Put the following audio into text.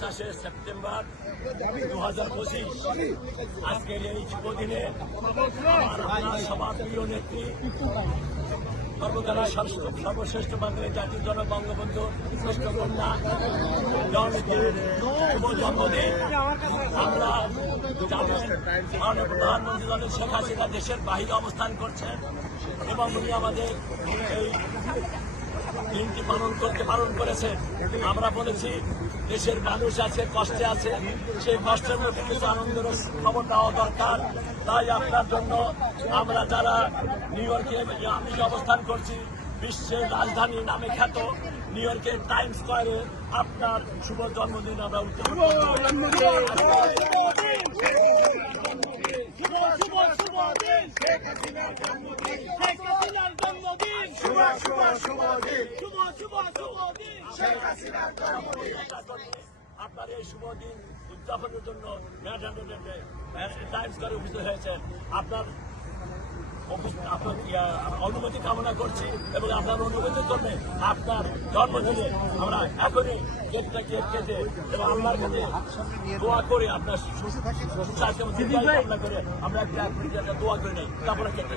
27শে September 2025 আজকের এই শুভদিনে আমার সবার প্রিয় নেত্রী সর্বকালের সর্বশ্রেষ্ঠ বাঙালি জাতির জনক বঙ্গবন্ধু শ্রেষ্ঠ কন্যা জননেত্রীর শুভ জন্মদিন। আমরা মাননীয় প্রধানমন্ত্রী দলের শেখ হাসিনা দেশের বাহিরে অবস্থান করছেন এবং উনি আমাদের এই দিনটি পালন করেছেন। আমরা বলেছি দেশের মানুষ আছে, কষ্টে আছে, সেই কষ্টের মধ্যে কিছু আনন্দের খবর দেওয়া দরকার। তাই আপনার জন্য আমরা যারা নিউ ইয়র্কে আমি অবস্থান করছি, বিশ্বের রাজধানী নামে খ্যাত নিউ ইয়র্কের টাইমস স্কয়ারে আপনার শুভ জন্মদিন আমরা উদযাপন আপনার এই শুভ দিন উদযাপনের জন্য টাইমস স্কয়ারে উপস্থিত হয়েছেন। আপনার অনুমতি কামনা করছি এবং আপনার অনুমতি করবে আপনার জন্মদিনে আমরা এখনই কেকটা কেটে এবং আল্লাহর কাছে দোয়া করে আপনার সুস্বাস্থ্য কামনা করে আমরা একটা দোয়া করে নেই, তারপরে কেটে